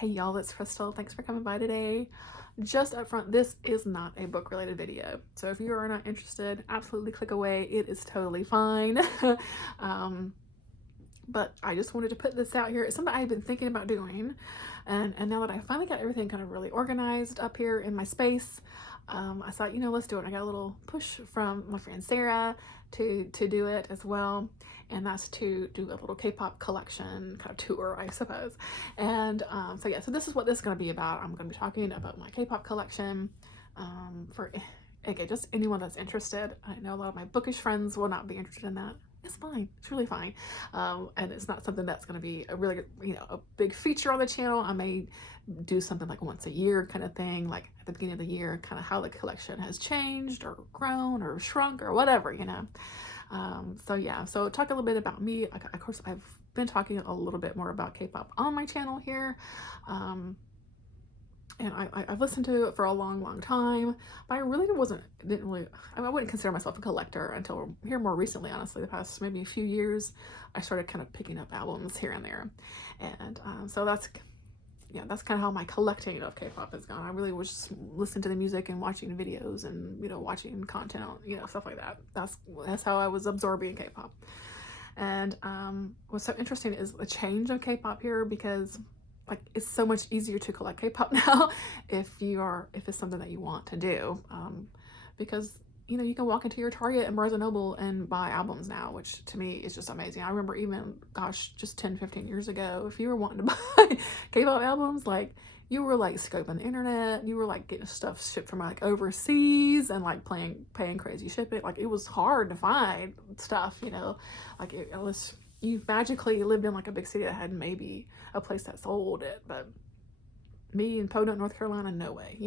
Hey y'all, it's Crystal. Thanks for coming by today. Just up front, this is not a book related video. So if you are not interested, absolutely click away. It is totally fine. um, but I just wanted to put this out here. It's something I've been thinking about doing. And now that I finally got everything kind of really organized up here in my space, I thought, let's do it. I got a little push from my friend Sarah to do it as well. And that's to do a little K-pop collection kind of tour, I suppose. And so yeah, so this is what this is going to be about. I'm going to be talking about my K-pop collection for, again, just anyone that's interested. I know a lot of my bookish friends will not be interested in that. It's fine. It's really fine. And it's not something that's going to be a really, a big feature on the channel. I may do something like once a year kind of thing, like at the beginning of the year, kind of how the collection has changed or grown or shrunk or whatever, So yeah, so talk a little bit about me. Of course, I've been talking a little bit more about K-pop on my channel here. And I've listened to it for a long time, but I really I wouldn't consider myself a collector until here more recently, honestly, the past maybe a few years. I started kind of picking up albums here and there. And so that's kind of how my collecting of K-pop has gone. I really was just listening to the music and watching videos and, watching content, stuff like that. That's how I was absorbing K-pop. And what's so interesting is the change of K-pop here, because it's so much easier to collect K-pop now if it's something that you want to do, because you can walk into your Target and Barnes & Noble and buy albums now, which to me is just amazing. I remember even, gosh, just 10-15 years ago, if you were wanting to buy K-pop albums, you were scoping the internet, you were getting stuff shipped from overseas and paying crazy shipping. It was hard to find stuff, it was, you magically lived in a big city that had maybe a place that sold it, but me in Podunk, North Carolina, no way,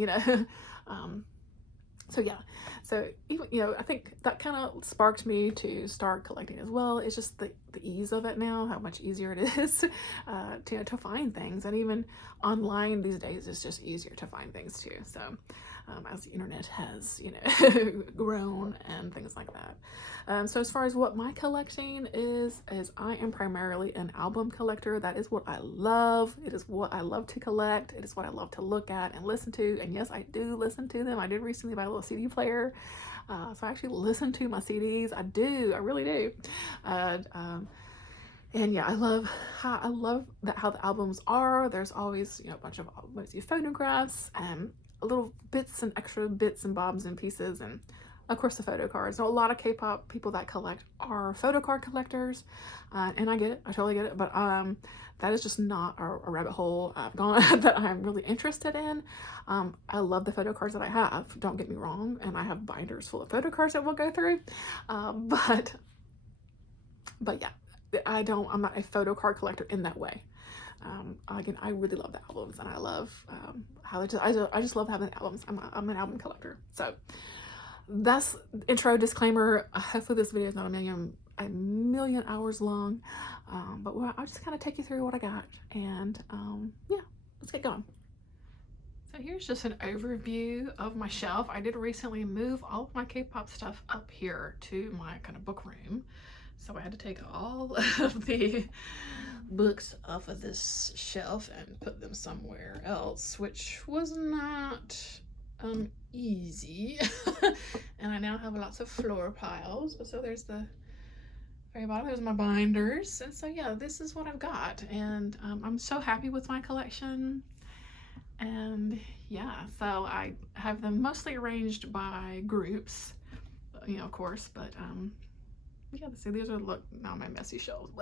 So yeah, so even, I think that kind of sparked me to start collecting as well. It's just the ease of it now, how much easier it is to find things. And even online these days, it's just easier to find things too. So as the internet has, grown and things like that. So as far as what my collection is I am primarily an album collector. That is what I love. It is what I love to collect. It is what I love to look at and listen to. And yes, I do listen to them. I did recently buy a little CD player. So I actually listen to my CDs. I really do. And yeah, I love how the albums are. There's always, a bunch of photographs and little extra bits and bobs and pieces, and of course the photo cards. So a lot of K-pop people that collect are photo card collectors, and I get it, I totally get it, but that is just not a rabbit hole I've gone that I'm really interested in. I love the photo cards that I have, don't get me wrong, and I have binders full of photo cards that we'll go through, but yeah, I'm not a photo card collector in that way. Again, I really love the albums, and I love how I just love having albums. I'm an album collector. So that's intro disclaimer. Hopefully this video is not a million hours long, but I'll just kind of take you through what I got, and yeah, let's get going. So here's just an overview of my shelf. I did recently move all of my K-pop stuff up here to my kind of book room. So I had to take all of the books off of this shelf and put them somewhere else, which was not easy. And I now have lots of floor piles. So there's the very bottom, there's my binders. And so yeah, this is what I've got. And I'm so happy with my collection. And yeah, so I have them mostly arranged by groups, of course, but yeah, see, these are, look, now my messy shelves.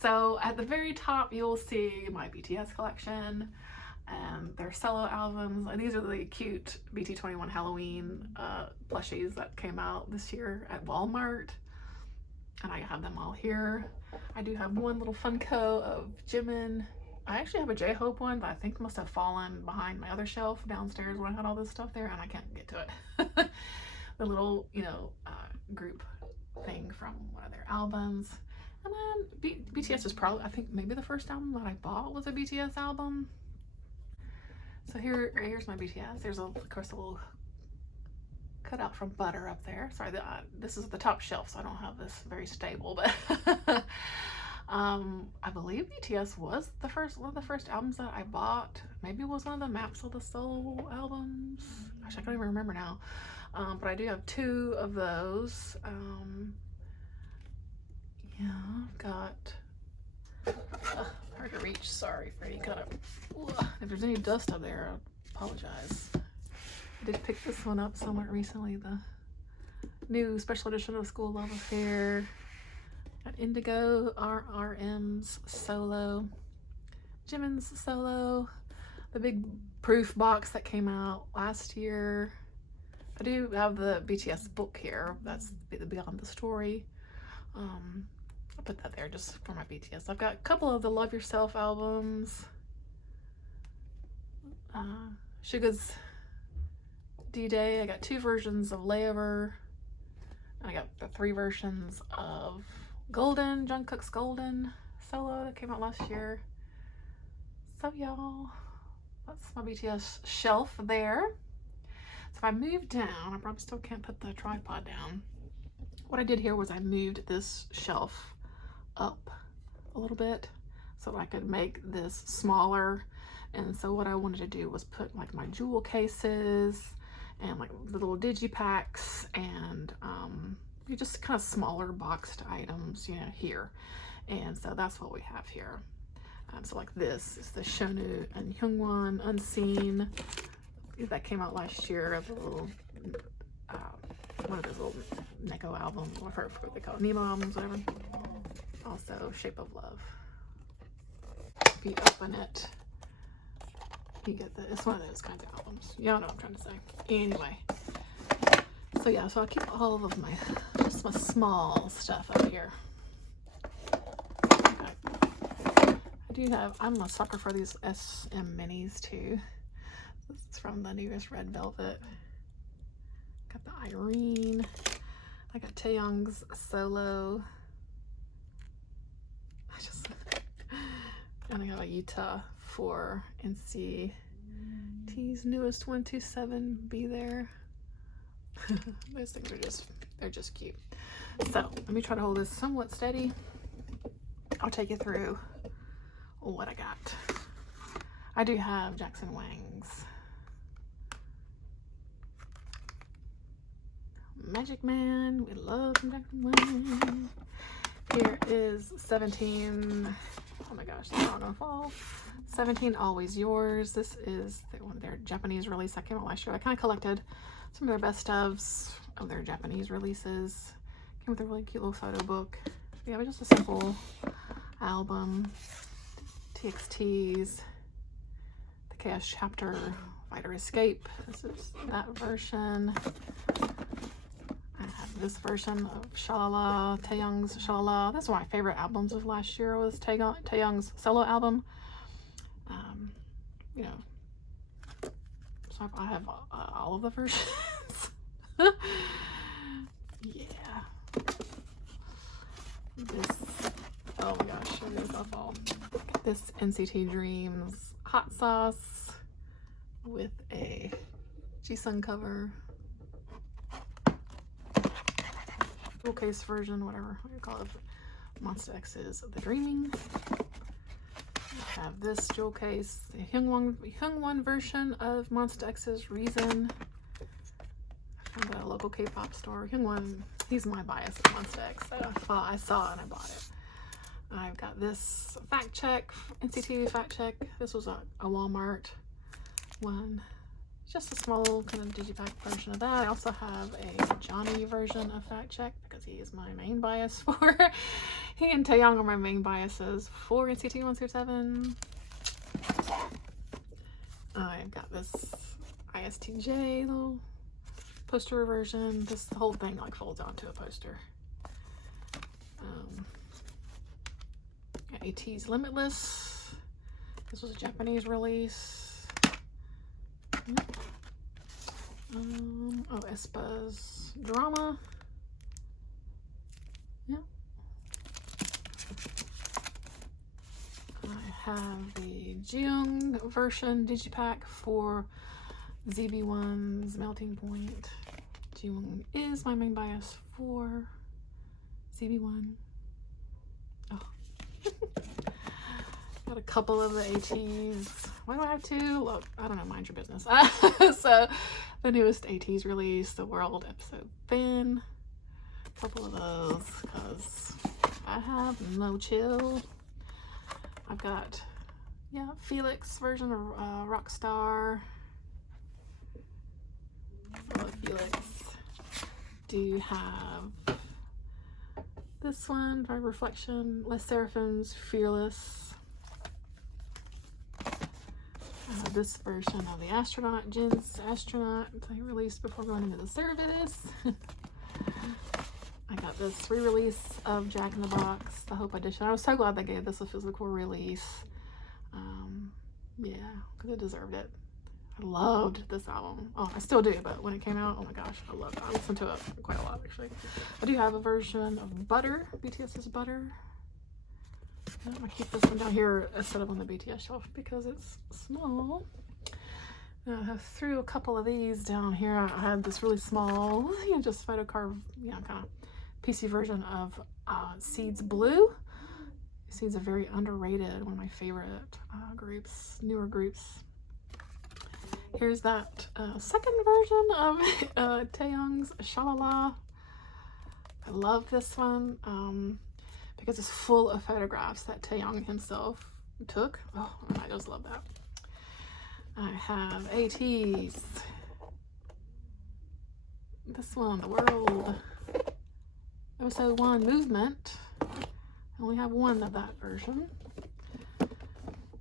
So at the very top, you'll see my BTS collection and their solo albums. And these are the cute BT21 Halloween plushies that came out this year at Walmart. And I have them all here. I do have one little Funko of Jimin. I actually have a J-Hope one, but I think must have fallen behind my other shelf downstairs when I had all this stuff there, and I can't get to it. The little, group thing from one of their albums. And then BTS is probably, I think maybe the first album that I bought was a BTS album. So here's my BTS. There's of course a little cutout from Butter up there. Sorry, this is the top shelf, so I don't have this very stable, but I believe BTS was one of the first albums that I bought. Maybe it was one of the Maps of the Soul albums. Gosh, I can't even remember now. But I do have 2 of those. Yeah, I've got hard to reach. Sorry, Freddie. If there's any dust up there, I apologize. I did pick this one up somewhat recently. The new special edition of School Love Affair. Got Indigo, RRM's Solo, Jimin's Solo, the big proof box that came out last year. I do have the BTS book here. That's the Beyond the Story. I'll put that there just for my BTS. I've got a couple of the Love Yourself albums. Suga's D-Day. I got 2 versions of Layover. And I got the 3 versions of Golden, Jungkook's Golden Solo that came out last year. So y'all, that's my BTS shelf there. So if I move down, I probably still can't put the tripod down. What I did here was I moved this shelf up a little bit so that I could make this smaller. And so what I wanted to do was put like my jewel cases and like the little digipacks and just kind of smaller boxed items, you know, here. And so that's what we have here. So like this is the Shonu and Hyungwon Unseen that came out last year. The little one of those little Neko albums, or what they call it, Nemo albums, whatever. Also Shape of Love. If you open it, you get it's one of those kinds of albums. Y'all know what I'm trying to say. Anyway, so yeah, so I keep all of my just my small stuff up here. Okay. I'm a sucker for these SM minis too. This is from the newest Red Velvet. Got the Irene. I got Taeyoung's Solo. And I got a Utah for NCT's newest 127 Be There. Those things they're just cute. So let me try to hold this somewhat steady. I'll take you through what I got. I do have Jackson Wang's Magic Man. We love Jackson Wang. Here is 17. Oh my gosh, they're all gonna fall. 17 Always Yours. This is one of their Japanese release that came out last year. I kind of collected some of their best ofs of their Japanese releases. Came with a really cute little photo book. Yeah, but just a simple album. TXT's The Chaos Chapter, Fighter Escape. This is that version. I have this version of Shalala, Taeyoung's Shalala. That's one of my favorite albums of last year was Taeyoung's solo album. You know, so I have all of the versions. Yeah. Oh my gosh, it is awful. This NCT Dreams Hot Sauce with a Jisung cover. Jewel case version, whatever you call it. Monster X's The Dreaming. I have this jewel case, the Hyungwon version of Monster X's Reason. From a local K-pop store. Hyungwon, he's my bias at Monster X. I saw and I bought it. I've got this Fact Check, NCT Fact Check. This was a Walmart one. Just a small little kind of digipack version of that. I also have a Johnny version of Fact Check because he is my main bias for. He and Taeyong are my main biases for NCT 127. I've got this ISTJ little poster version. This whole thing like folds onto a poster. Got AT's Limitless. This was a Japanese release. Yep. Oh, Aespa's Drama. Yep. I have the Jeong version digipack for ZB1's Melting Point. Jeong is my main bias for ZB1. Oh, got a couple of the ATs. Why do I have two? Look, I don't know, mind your business. So the newest ATs release, the World Episode Fan. A couple of those because I have no chill. I've got, yeah, Felix version of Rockstar. I love Felix. Do have this one by Reflection, Les Seraphim's Fearless. This version of the Astronaut, Jin's Astronaut, they released before going into the service. I got this re-release of Jack in the Box, the Hope Edition. I was so glad they gave this a physical release. Yeah, because it deserved it. I loved this album. Oh, I still do, but when it came out, oh my gosh, I loved it. I listened to it quite a lot, actually. I do have a version of Butter, BTS's Butter. I'm gonna keep this one down here instead of on the BTS shelf because it's small. Now I threw a couple of these down here. I had this really small, just photo card, kind of PC version of Seeds Blue. Seeds are very underrated, one of my favorite groups, newer groups. Here's that second version of Taehyung's Shalala. I love this one because it's full of photographs that Taehyung himself took. Oh, I just love that. I have ATs. This one, The World. Also one Movement. I only have one of that version.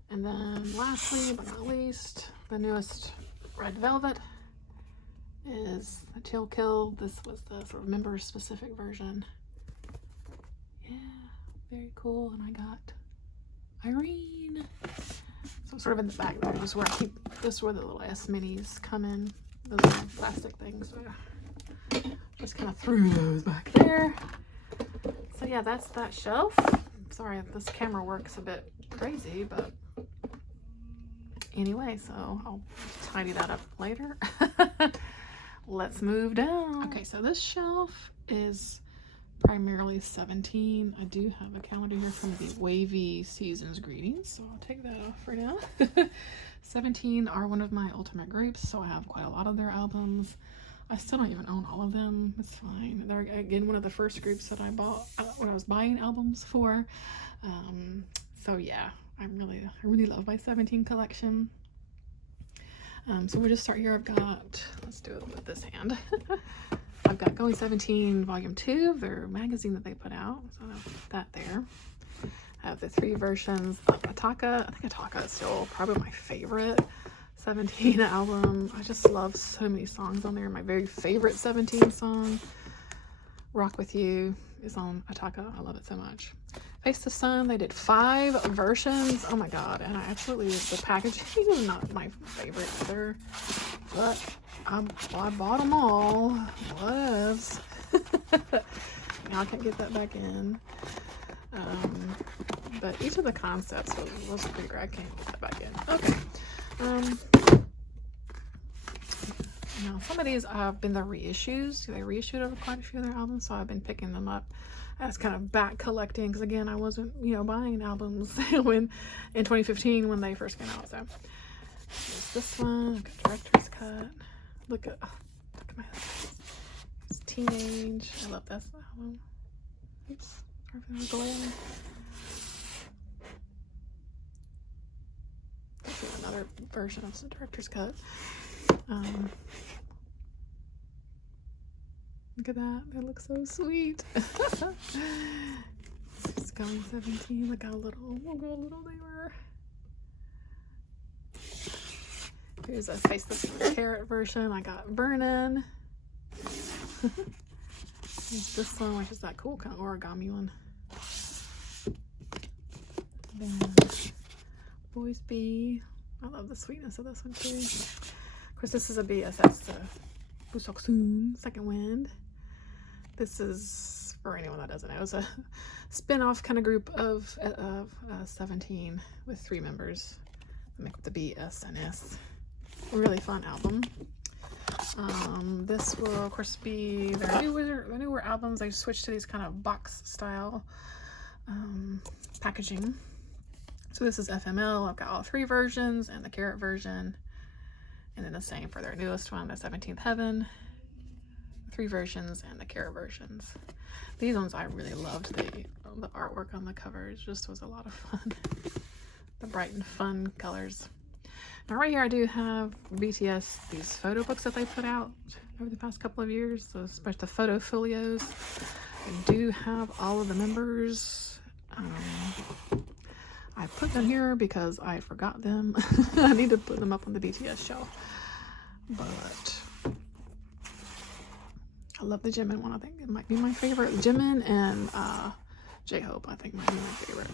And then lastly, but not least, the newest Red Velvet is the Till Kill. This was the sort of member specific version. Yeah, very cool. And I got Irene. So sort of in the back there is where I keep, this is where the little S minis come in. Those little plastic things. So just kind of threw those back there. So yeah, that's that shelf. Sorry, this camera works a bit crazy, but anyway, so I'll tidy that up later. Let's move down. Okay, so this shelf is primarily 17. I do have a calendar here from the Wavy Seasons Greetings, so I'll take that off for now. 17 are one of my ultimate groups, so I have quite a lot of their albums. I still don't even own all of them. It's fine. They're, again, one of the first groups that I bought when I was buying albums for. So yeah, I really love my 17 collection. So we'll just start here. I've got, let's do it with this hand. I've got Going 17 Volume 2, their magazine that they put out. So I have that there. I have the 3 versions of Ataka. I think Ataka is still probably my favorite 17 album. I just love so many songs on there. My very favorite 17 song, Rock With You, is on Ataka. I love it so much. Face the Sun, they did 5 versions. Oh my god, and I absolutely, the packaging is not my favorite either, but I bought them all. Whatevs. Now I can't get that back in. But each of the concepts was pretty great. I can't get that back in. Okay. Now some of these have been the reissues. They reissued over quite a few of their albums, so I've been picking them up as kind of back collecting, because again, I wasn't, buying albums when in 2015 when they first came out. So there's this one. I've got Director's Cut. Look at my husband. It's Teenage. I love this album. Oops, sorry for the glare. Another version of the Director's Cut. Look at that. That looks so sweet. It's Going 17. Look how little they were. Here's a Face the Carrot version. I got Burnin'. Here's this one, which is that cool kind of origami one. Then Boys B. I love the sweetness of this one too. Of course, this is a BSS Busok Soon, Second Wind. This is, for anyone that doesn't know, it's a spin-off kind of group of 17 with 3 members that make up the B, S, and S. A really fun album. This will, of course, be their newer albums. They switched to these kind of box style packaging. So this is FML. I've got all 3 versions and the Carrot version. And then the same for their newest one, the 17th Heaven. 3 versions and the Carrot versions. These ones I really loved. The artwork on the covers just was a lot of fun. The bright and fun colors. Now right here I do have BTS, these photo books that they put out over the past couple of years, so especially the photo folios. I do have all of the members. I put them here because I forgot them. I need to put them up on the BTS shelf. But I love the Jimin one. I think it might be my favorite. Jimin and J-Hope, I think, might be my favorite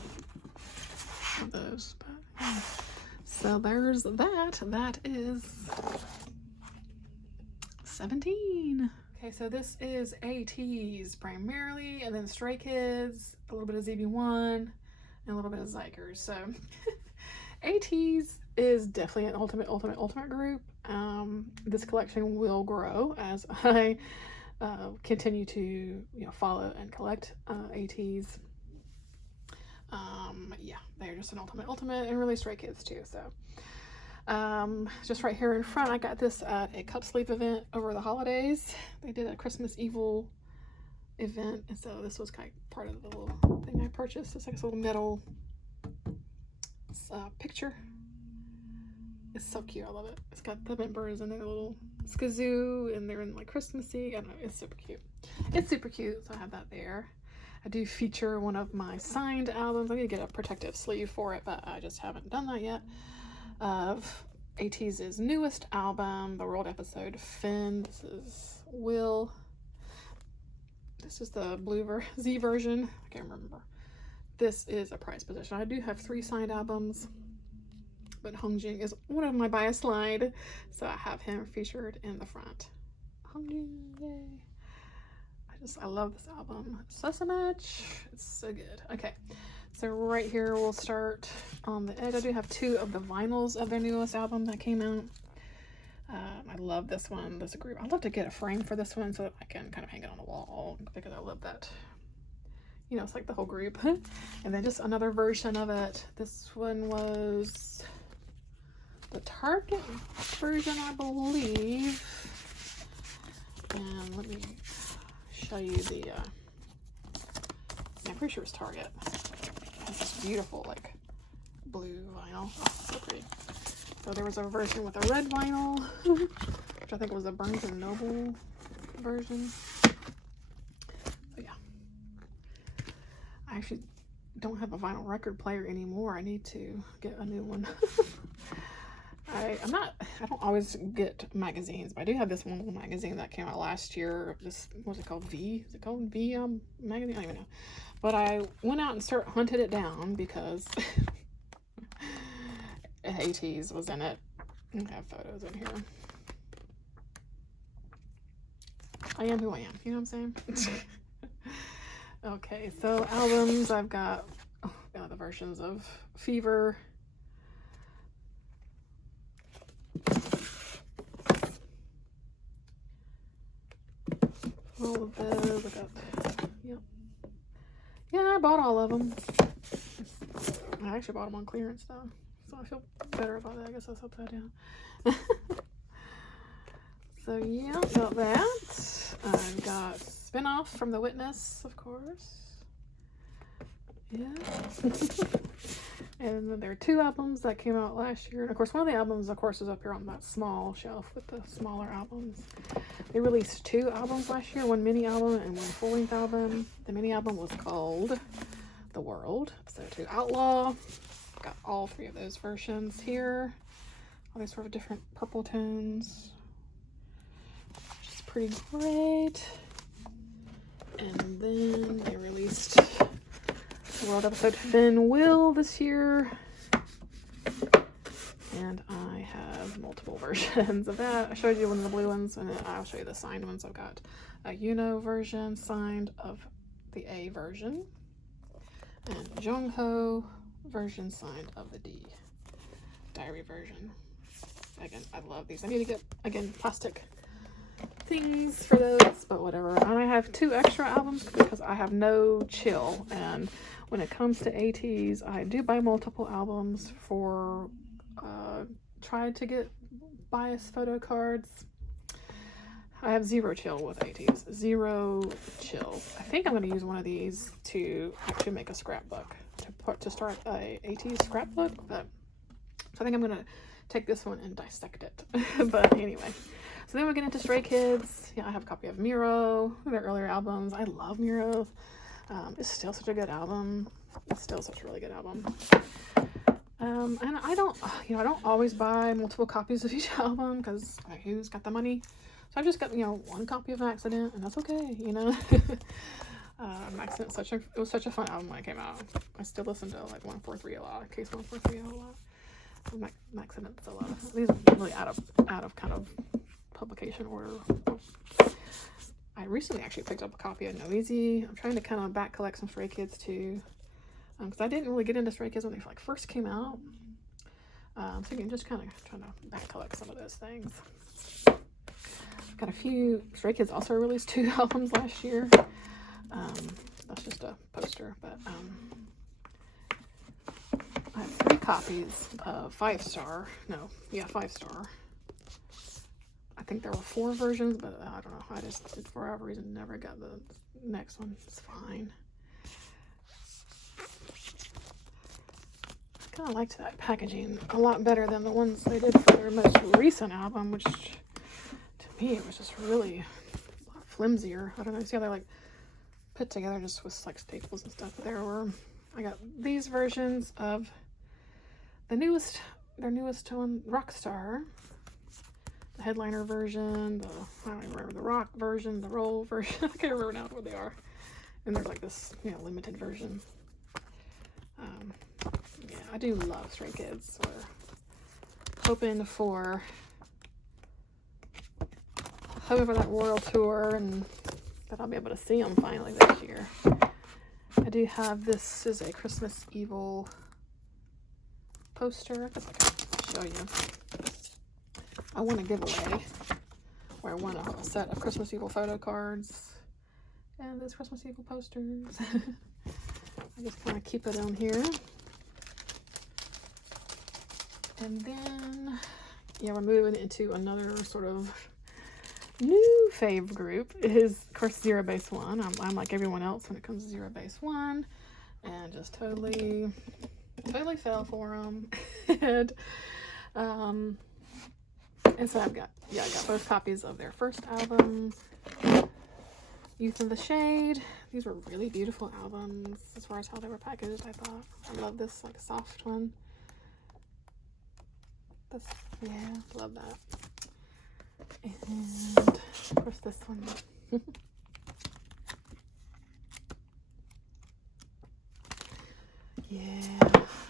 of those. But yeah. So there's that. That is 17. Okay, so this is ATEEZ primarily, and then Stray Kids, a little bit of ZB1, and a little bit of Zikers. So ATEEZ is definitely an ultimate group. This collection will grow as I continue to follow and collect ATEEZ. Yeah, they're just an ultimate, and really Stray Kids too. So just right here in front, I got this at a cup sleeve event over the holidays. They did a Christmas Evil event, and so this was kind of part of the little thing I purchased. It's like this little metal picture. It's so cute. I love it. It's got the members and their little skazoo, and they're in like Christmassy. I don't know. It's super cute. It's super cute. So I have that there. I do feature one of my signed albums. I need to get a protective sleeve for it, but I just haven't done that yet. Of ATEEZ's newest album, The World Episode Finn. This is Will. This is the blue Z version. I can't remember. This is a prized possession. I do have 3 signed albums, but Hongjin is one of my bias slide, so I have him featured in the front. Hongjin, yay. I love this album so much. It's so good. Okay, so right here we'll start on the edge. I do have 2 of the vinyls of their newest album that came out. I love this one, this group. I'd love to get a frame for this one so that I can kind of hang it on the wall, because I love that. It's like the whole group. And then just another version of it. This one was the Target version, I believe. And let me show you the I'm pretty sure it's Target. It's this beautiful like blue vinyl. Oh, so pretty. So there was a version with a red vinyl, which I think was a Barnes & Noble version. So yeah. I actually don't have a vinyl record player anymore. I need to get a new one. I don't always get magazines, but I do have this one little magazine that came out last year. This, what's it called? V? Is it called V magazine? I don't even know. But I went out and hunted it down because ATEEZ was in it. I have photos in here. I am who I am. You know what I'm saying? Okay, so albums. I've got the versions of Fever. All of those. I got, yep. Yeah, I bought all of them. I actually bought them on clearance though, so I feel better about that. I guess that's upside down. So yeah, got that. I've got Spinoff from The Witness, of course. Yeah. And then there are 2 albums that came out last year. And of course, one of the albums, of course, is up here on that small shelf with the smaller albums. They released 2 albums last year, 1 mini album and 1 full-length album. The mini album was called The World, Episode 2 Outlaw. Got all 3 of those versions here. All these sort of different purple tones, which is pretty great. And then they released World Episode Finn Will this year, and I have multiple versions of that. I showed you one of the blue ones, and then I'll show you the signed ones. I've got a Yuno version signed of the A version, and Jongho version signed of the D diary version. Again, I love these. I need to get, again, plastic things for those, but whatever. And I have 2 extra albums because I have no chill. And when it comes to ATs, I do buy multiple albums for try to get bias photo cards. I have 0 chill with ATs. 0 chill. I think I'm going to use one of these to actually make a scrapbook. To start a AT scrapbook. But so I think I'm going to take this one and dissect it. But anyway. So then we get into Stray Kids. Yeah, I have a copy of Miro, their earlier albums. I love Miro. It's still such a good album. It's still such a really good album. And I don't always buy multiple copies of each album because who's got the money? So I've just got, 1 copy of Accident, and that's okay, Accident, it was such a fun album when it came out. I still listen to like 143 a lot, Case 143 a lot. Accident's a lot. These are really out of kind of publication order. I recently actually picked up a copy of Noisy. I'm trying to kind of back collect some Stray Kids too, because I didn't really get into Stray Kids when they like first came out. So you can just kind of trying to back collect some of those things. I've got a few. Stray Kids also released 2 albums last year. That's just a poster, but I have 3 copies of 5-star. 5-star. I think there were 4 versions, but I don't know. I just, for whatever reason, never got the next one. It's fine. I kind of liked that packaging a lot better than the ones they did for their most recent album, which to me it was just really a lot flimsier. I don't know. See how they're like put together just with like staples and stuff. But I got these versions of their newest one, Rockstar. The headliner version, I don't even remember, the rock version, the roll version. I can't remember now what they are. And there's like this, limited version. Yeah, I do love Stray Kids. We're hoping for that world tour and that I'll be able to see them finally this year. I do have, this is a Christmas Evil poster. I guess I can show you. I won a giveaway where I won a set of Christmas Evil photo cards and those Christmas Evil posters. I just kind of keep it on here. And then, we're moving into another sort of new fave group. Is, of course, Zero Base One. I'm like everyone else when it comes to Zero Base One, and just totally fell for them. And so I got both copies of their first album, Youth in the Shade. These were really beautiful albums as far as how they were packaged, I thought. I love this like soft one. Love that. And of course this one.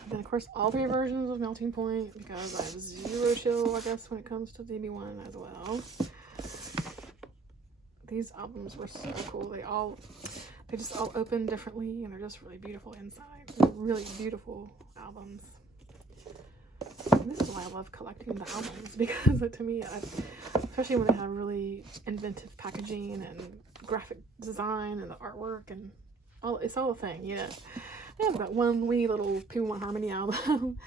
Then of course all 3 versions of Melting Point, because I have 0 chill, I guess, when it comes to DB1 as well. These albums were so cool. They just all open differently, and they're just really beautiful inside. They're really beautiful albums. And this is why I love collecting the albums, because to me, especially when they have really inventive packaging and graphic design and the artwork and it's all a thing, Yeah, I've got one wee little P1 Harmony album.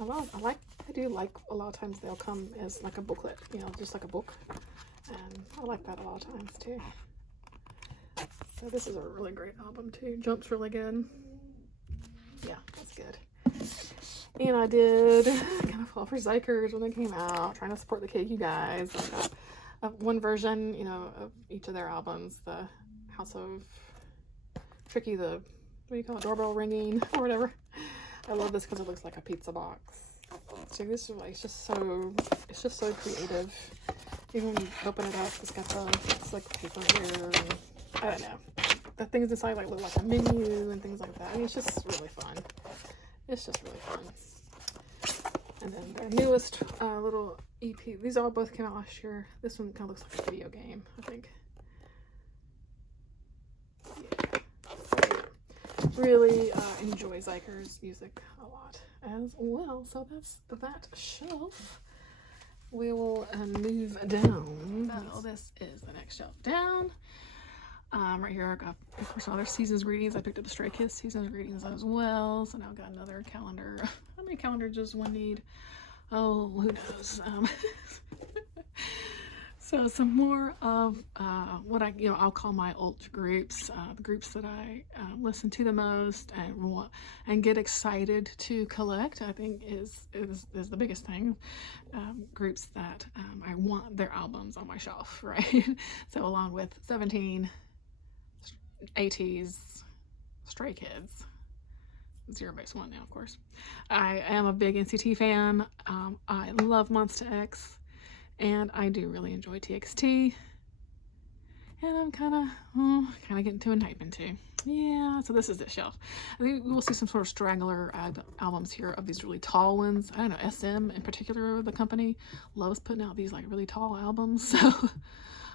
I do like a lot of times they'll come as like a booklet, just like a book. And I like that a lot of times too. So this is a really great album too. Jump's really good. Yeah, that's good. And I did kind of fall for Zikers when they came out, trying to support the KQ guys. I got one version, of each of their albums, the House of Tricky, what do you call it, doorbell ringing or whatever. I love this because it looks like a pizza box. So this is like, it's just so creative. Even when you open it up, it's like paper here, and I don't know. The things inside like look like a menu and things like that. I mean, it's just really fun. It's just really fun. And then their newest little EP. These all both came out last year. This one kind of looks like a video game, I think. Yeah. Really enjoy Zikers' music a lot. as well. So that's that shelf. We will move down. So this is the next shelf down. Right here I got, of course, other Season's Greetings. I picked up the Stray Kids Season's Greetings as well. So now I've got another calendar. How many calendars does one need? Oh, who knows? So some more of what I'll call my ult groups, the groups that I listen to the most and get excited to collect. I think is the biggest thing. Groups that I want their albums on my shelf, right? So along with 17, ATs, Stray Kids, Zero Base One now, of course. I am a big NCT fan. I love Monsta X. And I do really enjoy TXT. And I'm kind of getting to a Nightman too. Yeah, so this is the shelf. I think we'll see some sort of straggler albums here of these really tall ones. I don't know, SM in particular, the company, loves putting out these like really tall albums. So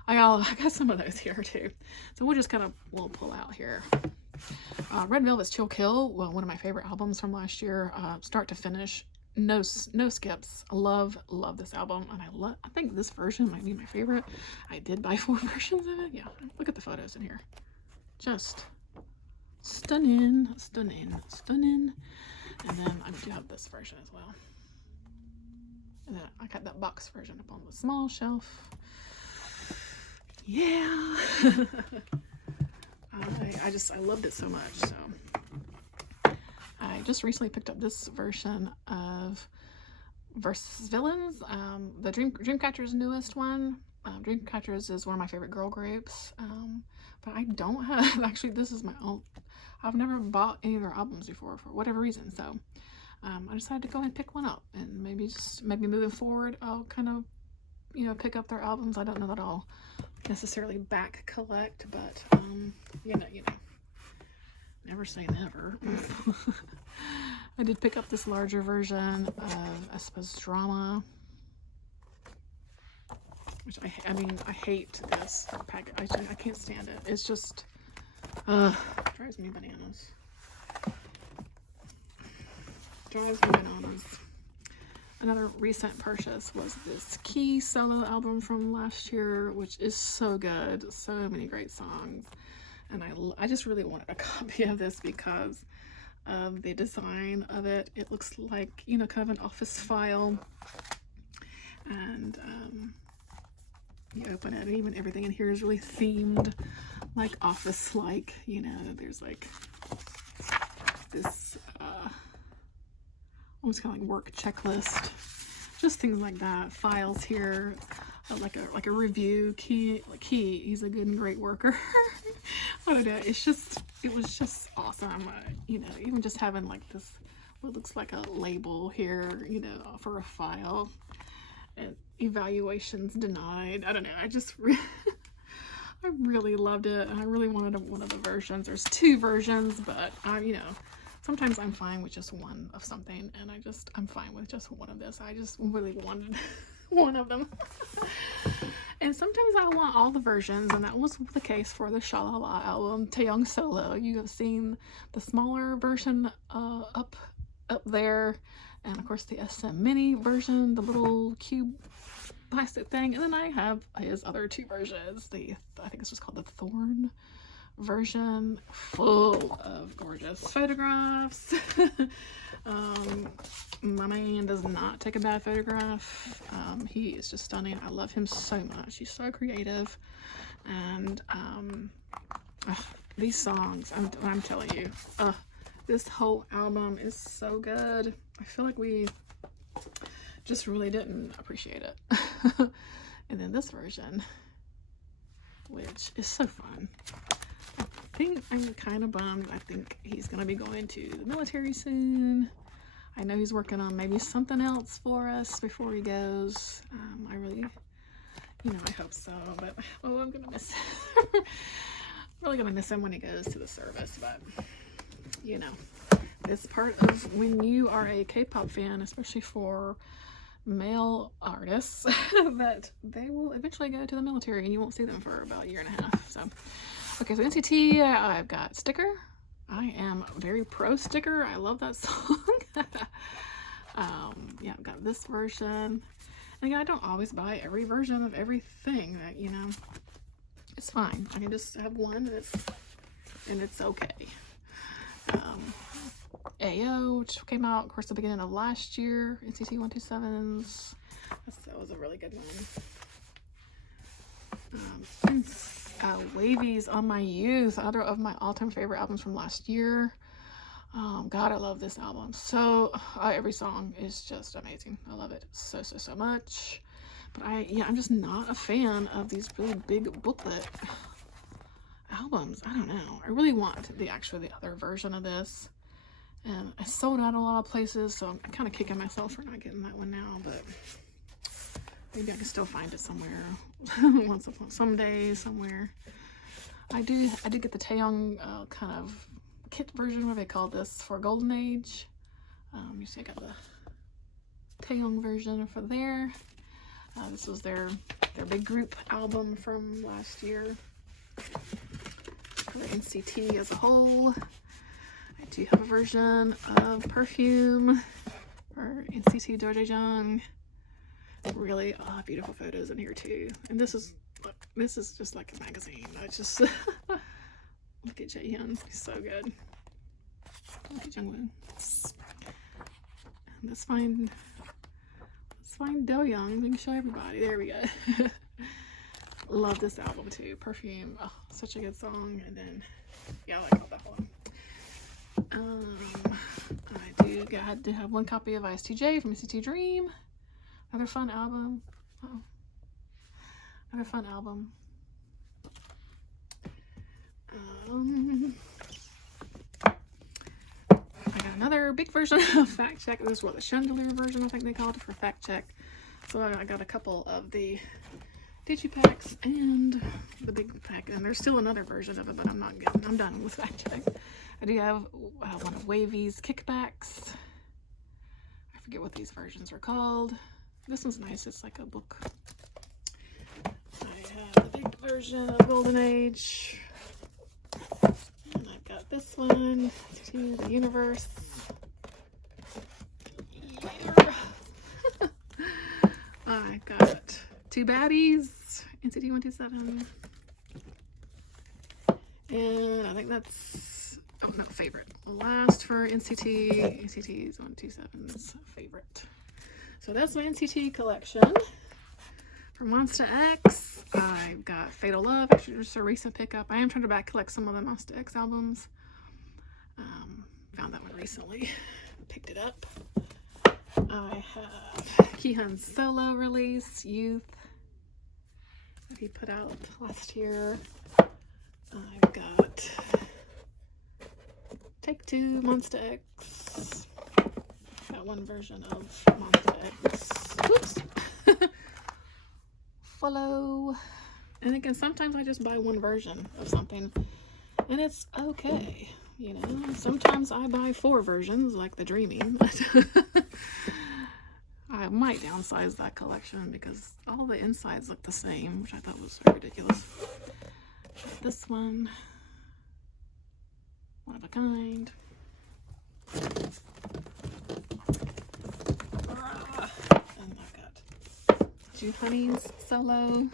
I got some of those here too. So we'll just we'll pull out here. Red Velvet's Chill Kill, well, one of my favorite albums from last year, start to finish. No skips. I love this album, and I think this version might be my favorite. I did buy 4 versions of it. Yeah, look at the photos in here, just stunning. And then I do have this version as well, and then I got that box version up on the small shelf. Yeah. I loved it so much. So I just recently picked up this version of Versus Villains, the Dreamcatcher's newest one. Dreamcatcher's is one of my favorite girl groups, but I don't have, actually this is my own, I've never bought any of their albums before for whatever reason, so I decided to go and pick one up, and maybe moving forward I'll kind of, pick up their albums. I don't know that I'll necessarily back collect, but you know. Never say never. I did pick up this larger version of, I suppose, Drama, which I hate this packet. I can't stand it. It's just drives me bananas. Another recent purchase was this Key solo album from last year, which is so good. So many great songs. And I just really wanted a copy of this because of the design of it. It looks like, kind of an office file. And you open it, and even everything in here is really themed, like office-like. There's like this almost kind of like work checklist, just things like that. Files here, like a review. Key, he's a good and great worker. I don't know, it was just awesome. Even just having like this, what looks like a label here, for a file, and evaluations denied. I don't know, I really loved it, and I really wanted one of the versions. There's 2 versions, but sometimes I'm fine with just one of something, and I'm fine with just one of this. I just really wanted one of them. And sometimes I want all the versions, and that was the case for the Shalala album, Taeyong Solo. You have seen the smaller version up there, and of course the SM Mini version, the little cube plastic thing, and then I have his other 2 versions. I think this was called the Thorn version, full of gorgeous photographs. My man does not take a bad photograph. He is just stunning. I love him so much. He's so creative, and these songs, I'm telling you, this whole album is so good. I feel like we just really didn't appreciate it. And then this version, which is so fun. I think I'm kind of bummed. I think he's going to be going to the military soon. I know he's working on maybe something else for us before he goes. I really, I hope so. But, I'm going to miss him. Really going to miss him when he goes to the service. But, it's part of when you are a K-pop fan, especially for male artists, that they will eventually go to the military and you won't see them for about a year and a half. So, okay, so NCT, I've got Sticker. I am very pro Sticker. I love that song. Yeah, I've got this version. And again, I don't always buy every version of everything that, you know, it's fine. I can just have one and it's okay. AO, which came out, of course, the beginning of last year. NCT 127s. That was a really good one. Wavy's On My Youth, other of my all-time favorite albums from last year. God, I love this album. So every song is just amazing. I love it so much. But I'm just not a fan of these really big booklet albums. I don't know. I really want the other version of this. And I sold out a lot of places, so I'm kind of kicking myself for not getting that one now, but maybe I can still find it somewhere. Someday, somewhere. I did get the Taeyong kind of kit version, what they call this, for Golden Age. You see I got the Taeyong version for there. This was their big group album from last year. For NCT as a whole. I do have a version of Perfume for NCT Dorjejang. Really beautiful photos in here too. And this is just like a magazine. I just look at Jaehyun, he's so good. Look at Jungwoo. And let's find Do-young. We can show everybody. There we go. Love this album too. Perfume. Oh, such a good song. And then yeah, I like that one. I do have one copy of ISTJ from NCT Dream. Another fun album. Another fun album. I got another big version of Fact Check. This is what the Chandelier version, I think they called it, for Fact Check. So I got a couple of the digipacks and the big pack, and there's still another version of it, but I'm done with Fact Check. I do have one of Wavy's Kickbacks. I forget what these versions are called. This one's nice. It's like a book. I have the big version of Golden Age. And I've got this one, to the Universe. Yeah. I've got Two Baddies, NCT 127. And I think that's, oh no, Favorite. Last for NCT's 127's Favorite. So that's my NCT collection. For Monsta X, I've got Fatal Love, actually just a recent pickup. I am trying to back collect some of the Monsta X albums. Found that one recently, picked it up. I have Kihyun's solo release, Youth, that he put out last year. I've got Take Two, Monsta X. Got one version of Monsta X. Whoops. Follow. And again, sometimes I just buy one version of something and it's okay. You know, sometimes I buy 4 versions like the Dreaming, but I might downsize that collection because all the insides look the same, which I thought was ridiculous. This one of a kind. And I've got Honey's solo.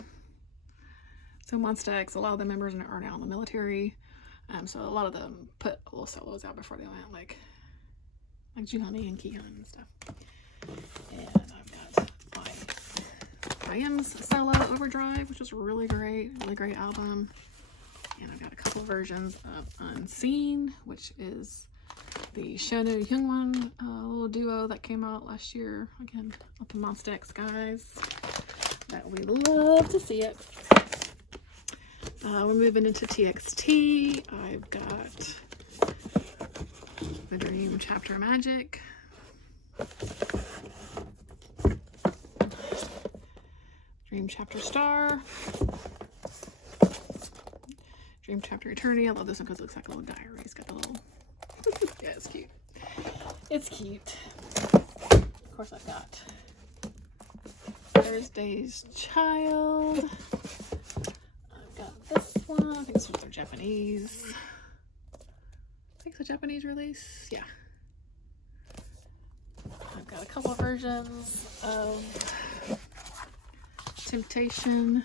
So Monsta X, a lot of the members are now in the military. So a lot of them put little solos out before they went, like Honey and Kihyun and stuff. And I've got IM's solo Overdrive, which is really great album. And I've got a couple versions of Unseen, which is the Shonu Hyungwon little duo that came out last year. Again, with the Monsta X guys. That we love to see it. We're moving into TXT. I've got the Dream Chapter Magic. Dream Chapter Star. Dream Chapter Eternity. I love this one because it looks like a little diary. It's got the little... yeah, it's cute. It's cute. Of course, I've got Thursday's Child. I've got this one. I think this one's their Japanese. I think it's a Japanese release. Yeah. got a couple versions of Temptation.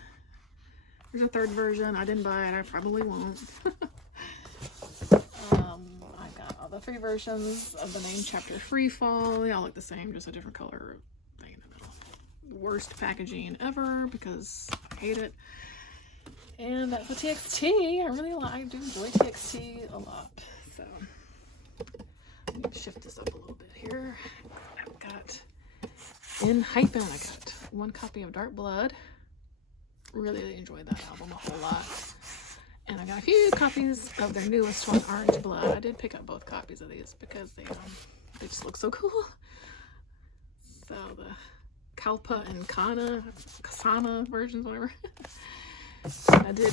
There's a third version. I didn't buy it. I probably won't. I got all the 3 versions of the main chapter Free Fall. They all look the same, just a different color thing in the middle. Worst packaging ever because I hate it. And that's the TXT. I do enjoy TXT a lot. So let me shift this up a little bit here. I've got in Hypen, I got 1 copy of Dark Blood. Really enjoyed that album a whole lot. And I got a few copies of their newest one, Orange Blood. I did pick up both copies of these because they just look so cool. So the Kalpa and Kasana versions, whatever. I did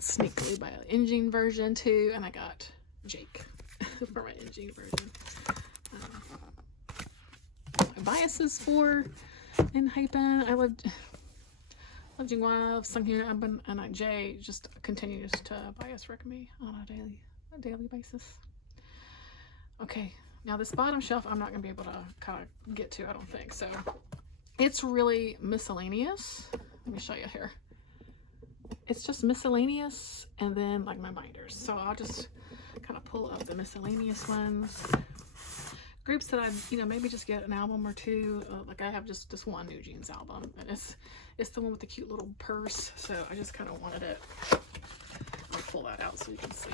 sneakily buy an Engine version too, and I got Jake for my Engine version. My biases for in Hypen, I love Jingwana, I love Sunghyun, Abin, and Jay just continues to bias wreck me on a daily basis. Okay, now this bottom shelf I'm not gonna be able to kind of get to, I don't think. So it's really miscellaneous. Let me show you here. It's just miscellaneous and then like my binders. So I'll just kind of pull up the miscellaneous ones. Groups that I, maybe just get an album or 2. Like I have just this one New Jeans album, and it's the one with the cute little purse. So I just kind of wanted it. I'll pull that out so you can see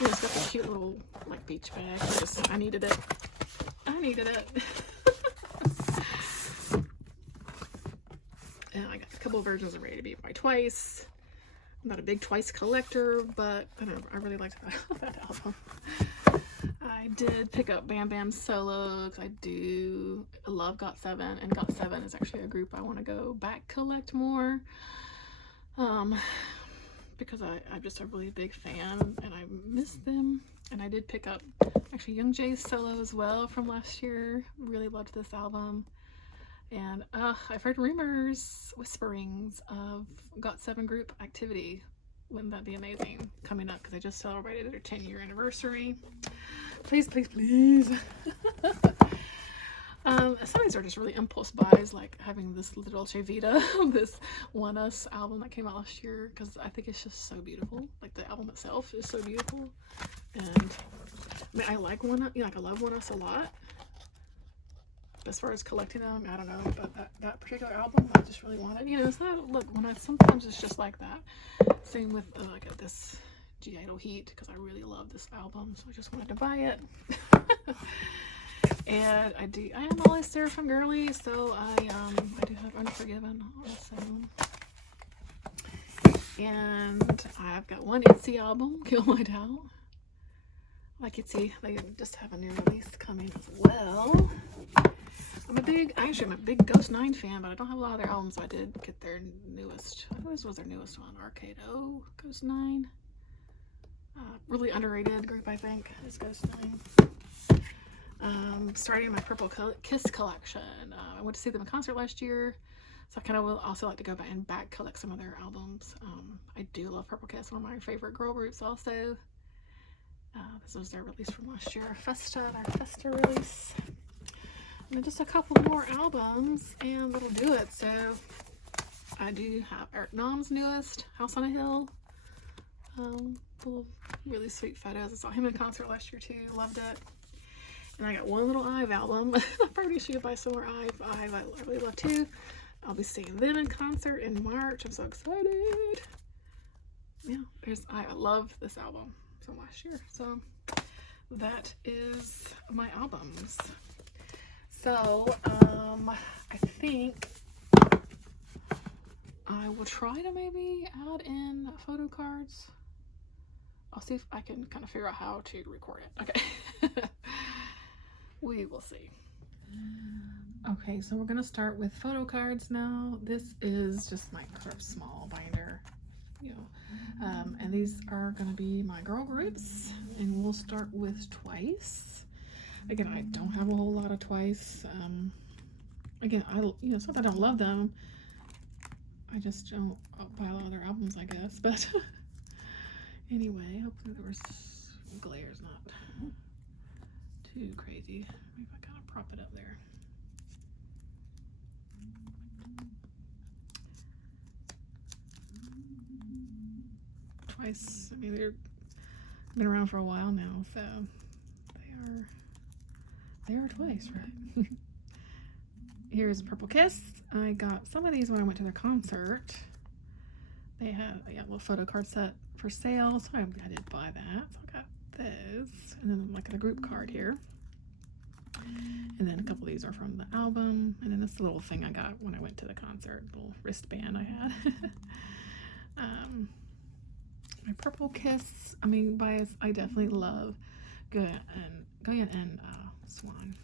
it's got the cute little like beach bag. I needed it. I needed it. And I got a couple of versions of Ready to Be by Twice. I'm not a big Twice collector, but I really liked that album. I did pick up Bam Bam solo because I do love GOT7, and GOT7 is actually a group I want to go back collect more. Because I'm just a really big fan and I miss them. And I did pick up actually Young Jay's solo as well from last year. Really loved this album. And I've heard whisperings of GOT7 group activity. Wouldn't that be amazing? Coming up because they just celebrated their 10-year anniversary. Please, please, please. Some of these are just really impulse buys, like having this Little Dolce Vita, this One Us album that came out last year, because I think it's just so beautiful. Like the album itself is so beautiful. And I mean, I like One Us, like I love One Us a lot. As far as collecting them, I don't know, but that particular album I just really wanted. It's not, look, sometimes it's just like that. Same with like this G Idol Heat, because I really love this album, so I just wanted to buy it. And I am always Seraphim girly, so I do have Unforgiven also. And I've got one ITZY album, Kill My Doubt. Like ITZY, they just have a new release coming as well. I'm a big Ghost 9 fan, but I don't have a lot of their albums. So I did get their newest. I think this was their newest one, Arcade O, Ghost 9. Really underrated group, I think, is Ghost 9. Starting my Purple Kiss collection. I went to see them in concert last year, so I kind of will also like to go back and collect some of their albums. I do love Purple Kiss, one of my favorite girl groups also. This was their release from last year, their Festa release. And then just a couple more albums and that'll do it. So I do have Eric Nam's newest, House on a Hill. Little really sweet photos. I saw him in concert last year too, loved it. And I got one little IVE album. I probably should buy some more IVE. I really love too. I'll be seeing them in concert in March. I'm so excited. Yeah, I love this album from last year. So that is my albums. So, I think I will try to maybe add in photo cards. I'll see if I can kind of figure out how to record it. Okay. We will see. Okay, so we're going to start with photo cards now. This is just my small binder, and these are going to be my girl groups, and we'll start with Twice. Again, I don't have a whole lot of Twice. Again, it's not that I don't love them. I just don't buy a lot of their albums, I guess. But anyway, hopefully the glare's not too crazy. Maybe if I kind of prop it up there. Twice. I mean, they've been around for a while now, so they are twice, right? Here's Purple Kiss. I got some of these when I went to their concert. They have a little photo card set for sale, so I did buy that. So I got this, and then like a group card here. And then a couple of these are from the album, and then this little thing I got when I went to the concert, little wristband I had. My Purple Kiss, I mean, bias, I definitely love Goyen and Swan.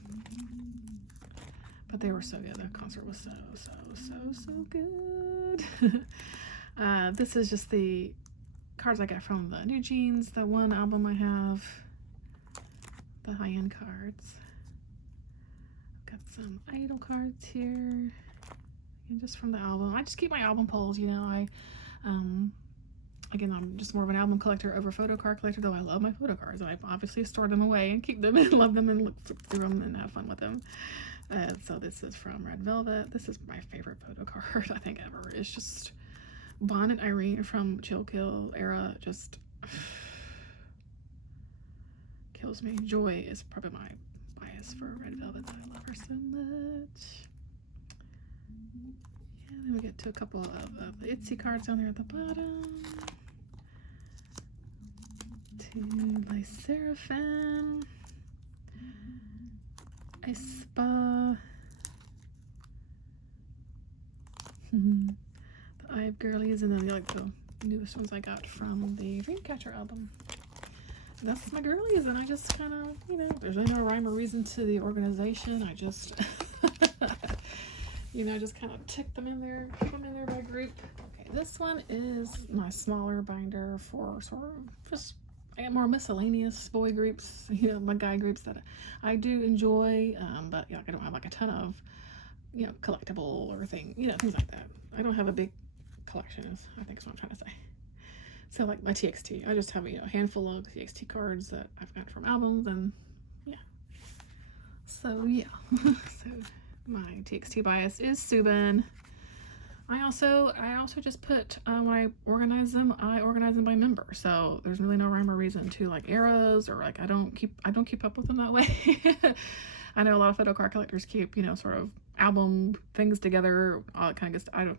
But they were so good. The concert was so good. This is just the cards I got from the New Jeans, the one album I have, the high-end cards. Got some Idol cards here, and just from the album. I just keep my album pulls, you know. Again, I'm just more of an album collector over photo card collector, though I love my photo cards. I obviously store them away and keep them and love them and look through them and have fun with them. So this is from Red Velvet. This is my favorite photo card I think ever. It's just Bon and Irene from Chill Kill era. Just kills me. Joy is probably my bias for Red Velvet. I love her so much. And then we get to a couple of the Itsy cards down there at the bottom. To Les Seraphim, Aespa, the Eye of Girlies, and then like the newest ones I got from the Dreamcatcher album. And that's my girlies, and I just kind of, you know, there's really no rhyme or reason to the organization. I just, you know, just kind of tick them in there, put them in there by group. Okay, this one is my smaller binder for sort of just, I got more miscellaneous boy groups, you know, my guy groups that I do enjoy, but yeah, I don't have like a ton of, you know, collectible or things like that. I don't have a big collection, I think is what I'm trying to say. So like my TXT, I just have, you know, a handful of TXT cards that I've got from albums, and yeah. So yeah, so my TXT bias is Subin. I also just put, when I organize them by member. So there's really no rhyme or reason to like eras, or like I don't keep up with them that way. I know a lot of photo card collectors keep, you know, sort of album things together, all that kind of stuff.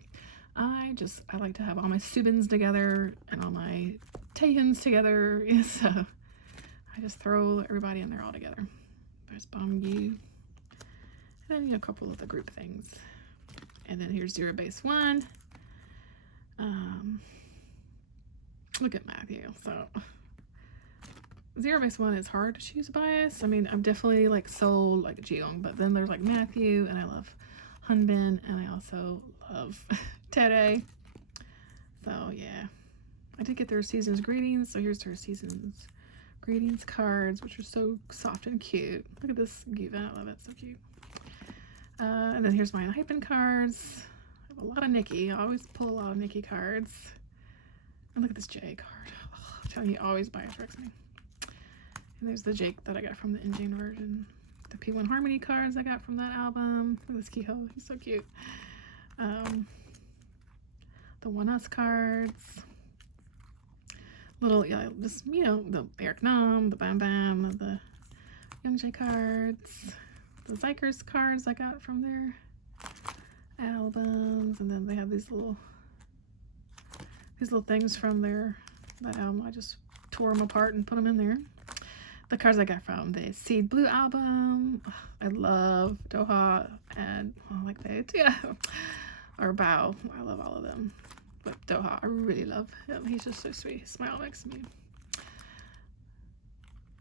I like to have all my Subins together and all my Tahins together. So I just throw everybody in there all together. There's Bongyu. And then, you know, a couple of the group things. And then here's Zero Base 1. Look at Matthew. So Zero Base 1 is hard to choose a bias. I mean, I'm definitely like sold like Jiyoung, but then there's like Matthew, and I love Hunbin, and I also love Tere. So yeah, I did get their season's greetings. So here's their season's greetings cards, which are so soft and cute. Look at this Giva. I love it. So cute. And then here's my Hypen cards. I have a lot of Nikki. I always pull a lot of Nikki cards. And look at this J card. Oh, I'm telling you, he always bias tricks me. And there's the Jake that I got from the Indian version. The P1 Harmony cards I got from that album. Look at this Kiho. He's so cute. The One Us cards. Little, yeah, just, you know, the Eric Nam, the Bam Bam, the Young J cards. The Zykers cards I got from their albums, and then they have these little things from that album. I just tore them apart and put them in there. The cards I got from the Seed Blue album. I love Doha and like they, yeah, or Bao. I love all of them, but Doha I really love him. He's just so sweet. His smile makes me.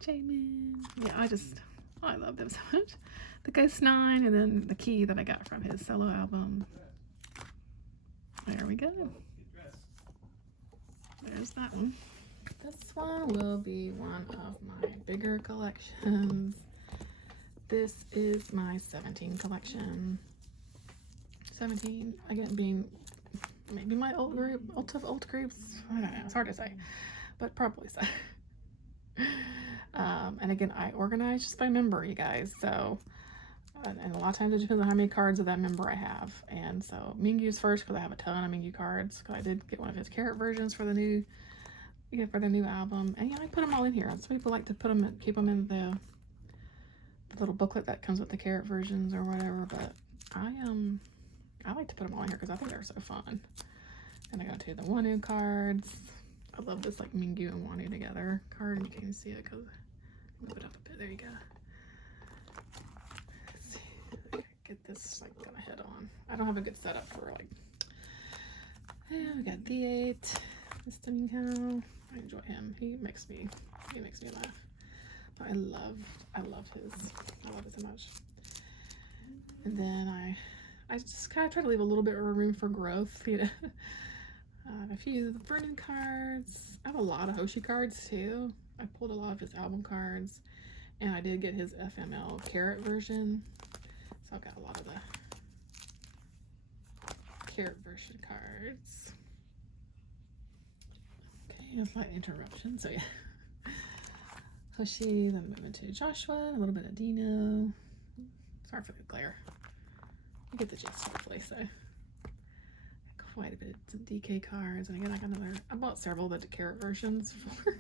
Jamin. Yeah, I love them so much. The Ghost 9, and then the key that I got from his solo album. There we go. There's that one. This one will be one of my bigger collections. This is my 17 collection. 17, again, being maybe my old groups. I don't know, it's hard to say, but probably so. And again, I organize just by member, you guys. So And a lot of times it depends on how many cards of that member I have. And so Mingyu's first because I have a ton of Mingyu cards. Because I did get one of his carrot versions for the new, for the new album. And yeah, I put them all in here. Some people like to put them, keep them in the little booklet that comes with the carrot versions or whatever. But I like to put them all in here because I think they're so fun. And I go to the Wonu cards. I love this like Mingyu and Wonu together card. You can't even see it because move it up a bit. There you go. Let's see. Get this like kind of head on. I don't have a good setup for like. And we got D8. Mr. Minghao. I enjoy him. He makes me laugh. But I love his. I love it so much. And then I just kind of try to leave a little bit of room for growth. You know, a few of the Vernon cards. I have a lot of Hoshi cards too. I pulled a lot of his album cards, and I did get his FML carrot version. So I've got a lot of the carrot version cards. Okay, a slight interruption. So yeah, Hoshi. Then moving to Joshua. A little bit of Dino. Sorry for the glare. You get the gist hopefully. So quite a bit of DK cards, and again I bought several of the carrot versions for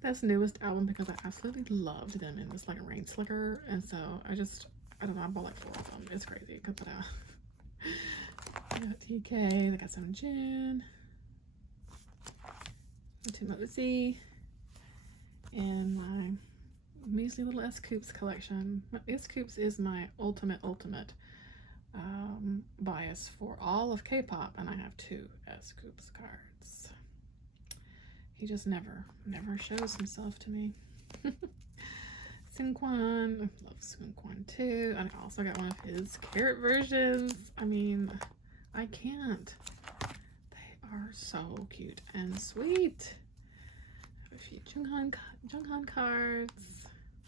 this newest album because I absolutely loved them in this like rain slicker, and so I don't know, I bought like 4 of them. It's crazy. But I got TK, they got some June, Timothy, and my measly little S Coops collection. S Coops is my ultimate bias for all of K-pop, and I have 2 S Coops cards. He just never shows himself to me. Seungkwan, I love Seungkwan too. And I also got one of his carrot versions. I mean, I can't. They are so cute and sweet. I have a few Junghan cards.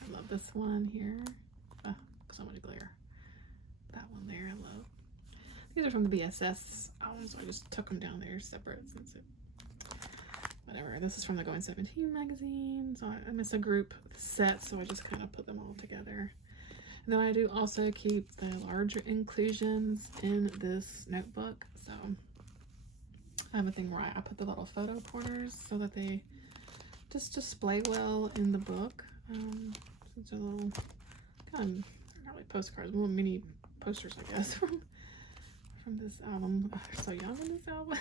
I love this one here. Oh, so much glare. That one there, I love. These are from the BSS album, so I just took them down there separate since it. Whatever. This is from the Going 17 magazine, so I miss a group set, so I just kind of put them all together. And then I do also keep the larger inclusions in this notebook, so I have a thing where I put the little photo corners so that they just display well in the book. These are little kind of not really postcards, little mini posters, I guess, from this album. Oh, they're so young in this album.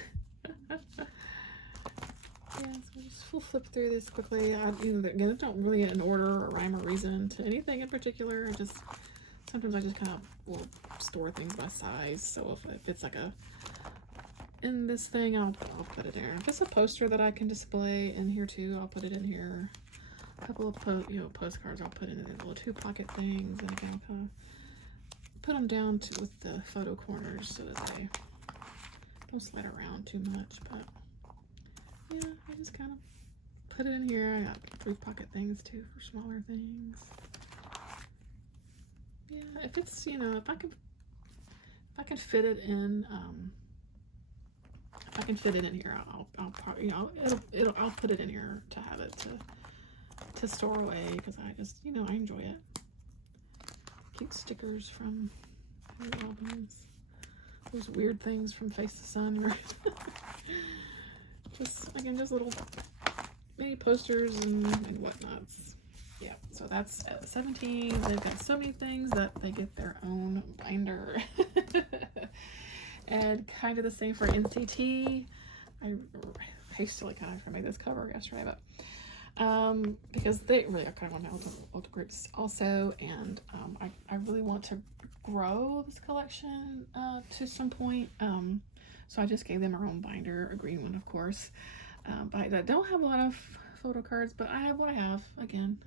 Yeah, so we'll flip through this quickly. Again, it's not really an order or rhyme or reason to anything in particular. Sometimes I just kind of will store things by size. So if it's like in this thing, I'll put it there. If it's a poster that I can display in here too, I'll put it in here. A couple of postcards I'll put in the little 2-pocket things, and again, I'll kind of put them down with the photo corners so that they don't slide around too much. But yeah, I just kind of put it in here. I got 3-pocket things too for smaller things. Yeah, if it's, if I can fit it in, if I can fit it in here, I'll probably, I'll put it in here to have it to store away, because I just, I enjoy it. Cute stickers from albums. Those weird things from Face the Sun, or just little mini posters and whatnots. Yeah, so that's 17. They've got so many things that they get their own binder. And kind of the same for NCT. I hastily kind of made this cover yesterday, but because they really are kind of one of my ultimate groups also, and I really want to grow this collection to some point. So I just gave them our own binder, a green one, of course. But I don't have a lot of photo cards, but I have what I have. Again,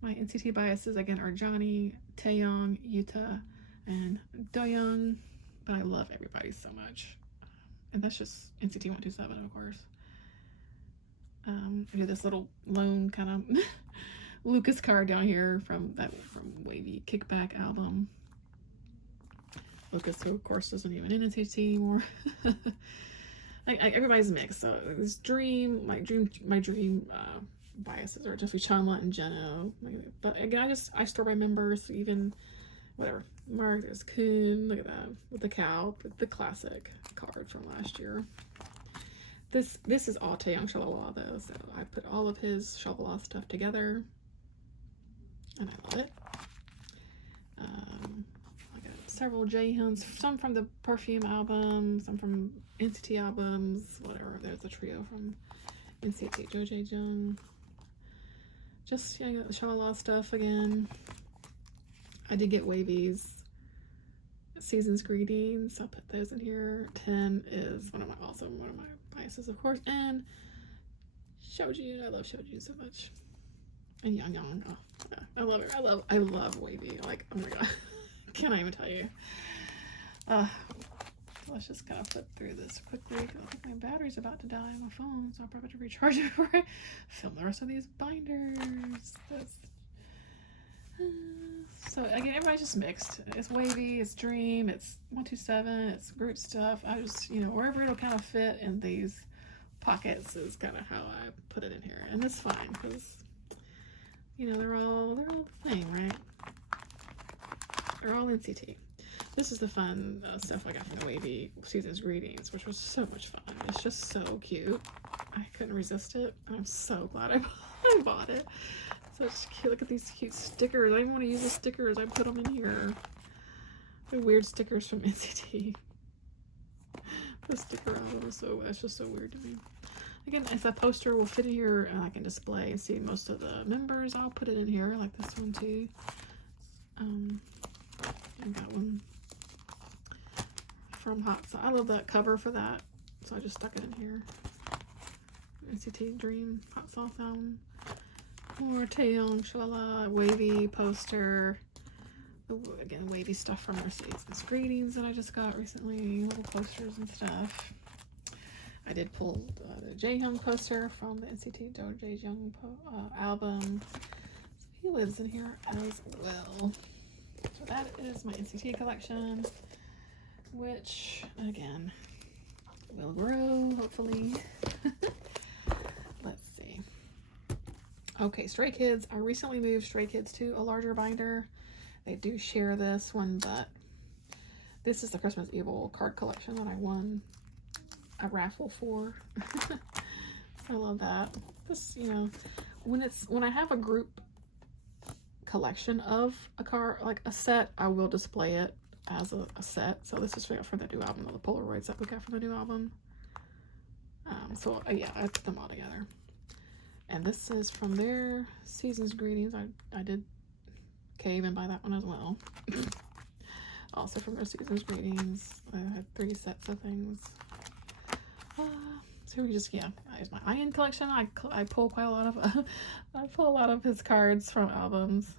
my NCT biases again are Johnny, Taeyong, Yuta, and Doyoung. But I love everybody so much, and that's just NCT 127, of course. I do this little lone kind of Lucas card down here from Wavy Kickback album. Lucas, who of course isn't even in NCT anymore. Everybody's mixed. So this my dream biases are definitely Chanla and Jeno. But again, I store by members, even whatever. Mark, there's Kun. Look at that with the cow, the classic card from last year. This is all Taeyong Shalala though, so I put all of his Shalala stuff together, and I love it. I got several Jaehyun's, some from the Perfume album, some from NCT albums, whatever. There's a trio from NCT, Jo Jae-jung. Just, you know, the Shalala stuff again. I did get Wavy's Season's Greetings. I'll put those in here. 10 is also one of my biases, of course. And Shoji. I love Shoji so much. And Yang Yang. Oh, yeah, I love it. I love Wavy. Like, oh my god. Can't even tell you. Let's just kind of flip through this quickly because I think my battery's about to die on my phone, so I'll probably have to recharge it before I film the rest of these binders. So again, everybody's just mixed. It's Wavy, it's Dream, it's 127, it's group stuff. I just, you know, wherever it'll kind of fit in these pockets is kind of how I put it in here, and it's fine because, you know, they're all the thing, right? They're all NCT. This is the fun stuff I got from the Wavy Season's Greetings, which was so much fun. It's just so cute. I couldn't resist it. I'm so glad I bought it. So it's cute. Look at these cute stickers. I didn't want to use the stickers. I put them in here. The weird stickers from NCT. The sticker album is it's just so weird to me. Again, if a poster will fit in here and I can display and see most of the members, I'll put it in here, like this one too. I got one from Hot Sauce. I love that cover for that, so I just stuck it in here. NCT Dream Hot Sauce album. More Taeyong Shalala Wavy poster. Again, Wavy stuff from our Season's Greetings that I just got recently. Little posters and stuff. I did pull the Jaehyun poster from the NCT Jo Jae-jung album. So he lives in here as well. So that is my NCT collection, which again will grow hopefully. Let's see. Okay, Stray Kids. I recently moved Stray Kids to a larger binder. They do share this one, but this is the Christmas Evil card collection that I won a raffle for. I love that. This, you know, when I have a group collection of a card, like a set, I will display it as a set. So this is for the new album, the Polaroids that we got from the new album. So yeah, I put them all together. And this is from their Season's Greetings. I did cave and buy that one as well. Also from their Season's Greetings. I had 3 sets of things. So we just, yeah, here's my Ian collection. I pull quite a lot of I pull a lot of his cards from albums.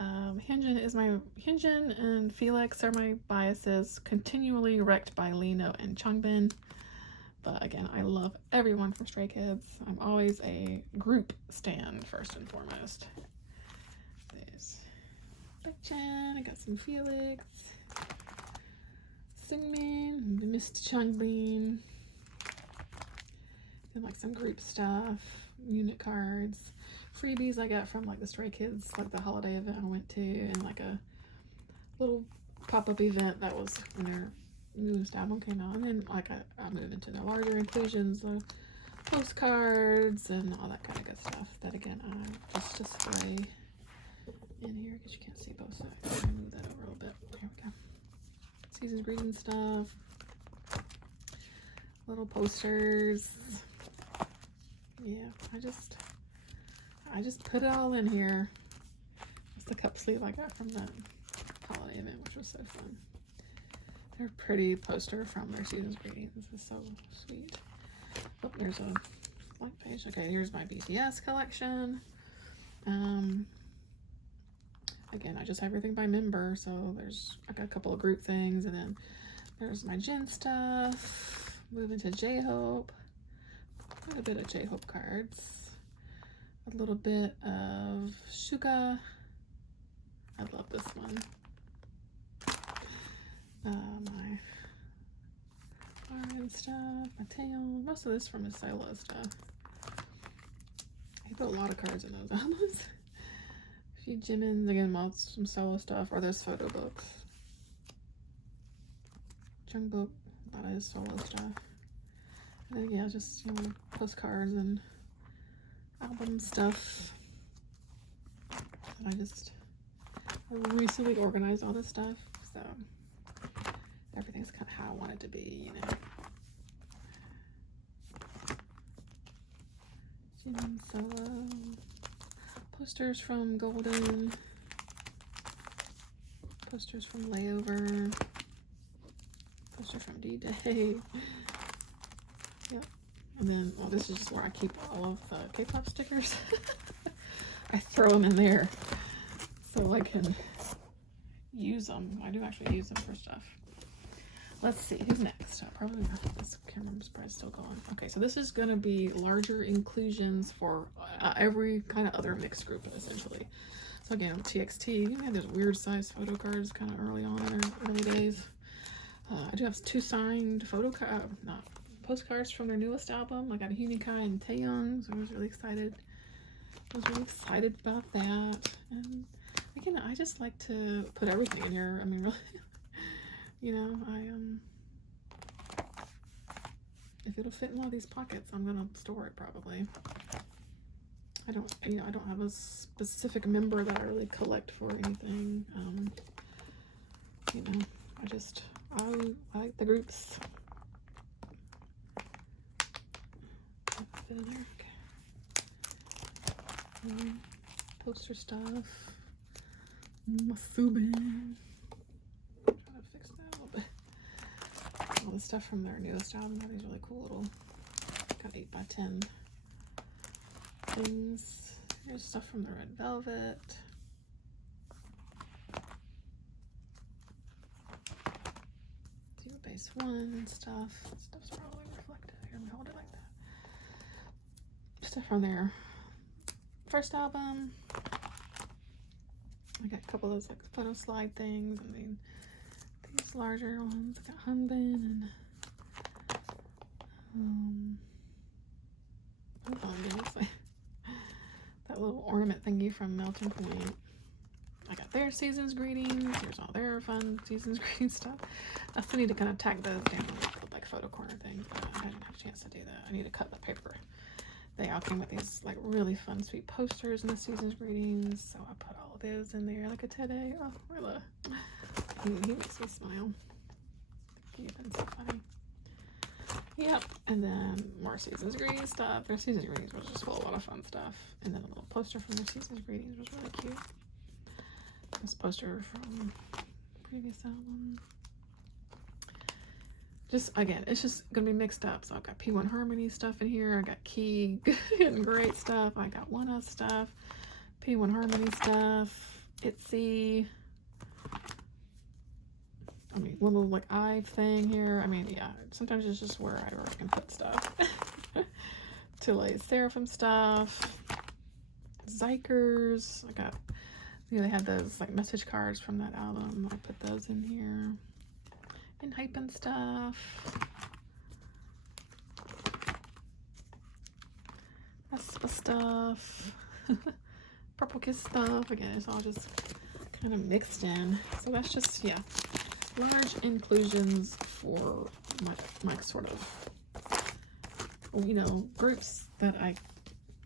Hyunjin and Felix are my biases, continually wrecked by Lino and Changbin. But again, I love everyone from Stray Kids. I'm always a group stan first and foremost. There's Baekchan. I got some Felix. Sungmin, Mr. Changbin. And like some group stuff, unit cards, freebies I got from like the Stray Kids, like the holiday event I went to, and like a little pop-up event that was when their newest album came out. And then like I moved into the larger inclusions, the postcards and all that kind of good stuff that again I just display in here because you can't see both sides. I'll move that over a little bit. Here we go. Season's Greetings stuff, little posters. Yeah, I just put it all in here. It's the cup sleeve I got from that holiday event, which was so fun. They're a pretty poster from their Season's Greetings. This is so sweet. Oh, there's a blank page. Okay, here's my BTS collection. Again, I just have everything by member, so I got a couple of group things, and then there's my Jin stuff. Moving to J-Hope. Quite a bit of J-Hope cards. A little bit of Suga. I love this one. My Armin stuff, my tail. Most of this from his solo stuff. He put a lot of cards in those albums. few Jimin's, again, some solo stuff, or there's photo books. Jungkook, that is solo stuff. And then, yeah, just, you know, postcards and album stuff. And I recently organized all this stuff, so everything's kind of how I want it to be, you know. Jimin solo. Posters from Golden. Posters from Layover. Poster from D-Day. Yep. And then, well, this is just where I keep all of the K-pop stickers. I throw them in there so I can use them. I do actually use them for stuff. Let's see, who's next? Probably not. This camera's probably still going. Okay, so this is going to be larger inclusions for every kind of other mixed group, essentially. So again, TXT, we had those weird size photo cards kind of early on in their early days. I do have 2 signed postcards from their newest album. I got a Unikai and Taeyong, so I was really excited. About that. And again, I just like to put everything in here. I mean, really, you know, if it'll fit in one of these pockets, I'm gonna store it probably. I don't have a specific member that I really collect for anything. You know, I like the groups. Fit in there. Okay. Poster stuff. Masubin. Try to fix that a little bit. All the stuff from their newest album. These really cool little, got 8x10 things. Here's stuff from the Red Velvet. Zero Base One stuff. Stuff's probably reflective. Here, let me hold it like that. Stuff from their first album. I got a couple of those like photo slide things. I mean, these larger ones. I got Hanbin and that little ornament thingy from Melting Point. I got their season's greetings. Here's all their fun season's greetings stuff. I still need to kind of tag those down like photo corner things, but I didn't have a chance to do that. I need to cut the paper. They all came with these like really fun, sweet posters in the season's greetings, so I put all of those in there like a today. Oh, Rilla, he makes me smile. You've been so funny. Yep, and then more season's greetings stuff. Their season's greetings was just full of a lot of fun stuff, and then a little poster from their season's greetings was really cute. This poster from the previous album. Just, again, it's just gonna be mixed up. So I've got P1 Harmony stuff in here. I got Key and Great stuff. I got One Us stuff. P1 Harmony stuff. ITZY. I mean, little like eye thing here. I mean, yeah, sometimes it's just where I can put stuff. Tillay Seraphim stuff. Zykers. I got, you know, they had those like message cards from that album. I put those in here. And hyping stuff. Vespa stuff. Purple Kiss stuff. Again, it's all just kind of mixed in. So that's just, yeah, large inclusions for my sort of, you know, groups that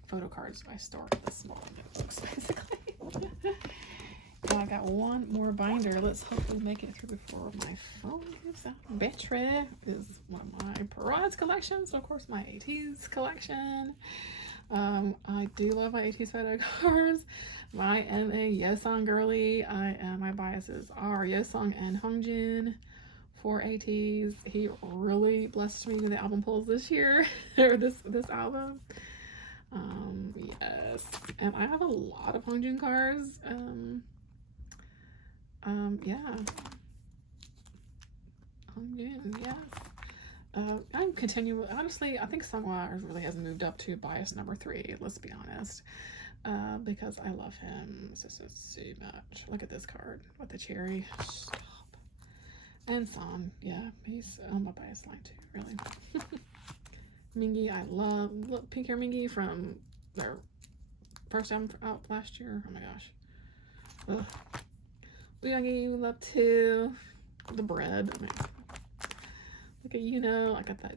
photo cards I store in the small notebooks, basically. I got one more binder. Let's hopefully make it through before my phone gives out. Battery is one of my Parades collections. So of course, my 80s collection. I do love my 80s photo cards. I am a Yeosang girly. My biases are Yeosang and Hongjin for 80s. He really blessed me with the album pulls this year, or this album. Yes, and I have a lot of Hongjin cards. Yeah. Yes. I'm continuing. Honestly, I think Sungwa really has moved up to bias number 3. Let's be honest, because I love him so much. Look at this card with the cherry. Stop. And San, yeah, he's on my bias line too. Really. Mingi, I love Pink Hair Mingi from their first album out last year. Oh my gosh. Ugh. Wonky, love too. The bread. I mean, look at, you know, I got that